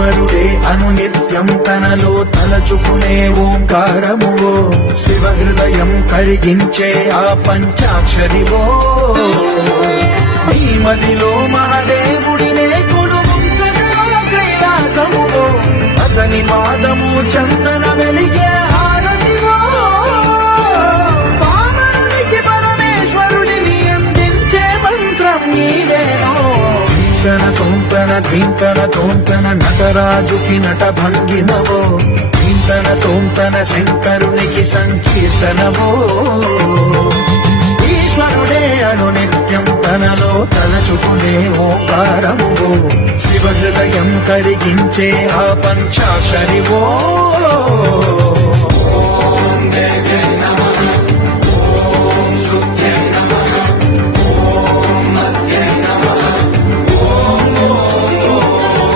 ఈశ్వరుడే అనునిత్యం తనలో తలచుకునే ఓంకారమువో శివ హృదయం కరిగించే ఆ పంచాక్షరివో నీ మదిలో మహాదేవుడినే కొలువుంచగా కైలాసమువో అతని పాదము చందన వెలిగే హారతివో పావనునికి పరమేశ్వరుడిని అందించే మంత్రం నీవేనో ధీంతన తోంతన ధీంతన తోంతన నటరాజుకి నట భంగినవో ధీంతన తోంతన శంకరునికి సంకీర్తనవో ఈశ్వరుడే అనునిత్యం తనలో తలచుకునే ఓంకారమువో శివ హృదయం కరిగించే ఆ పంచాక్షరివో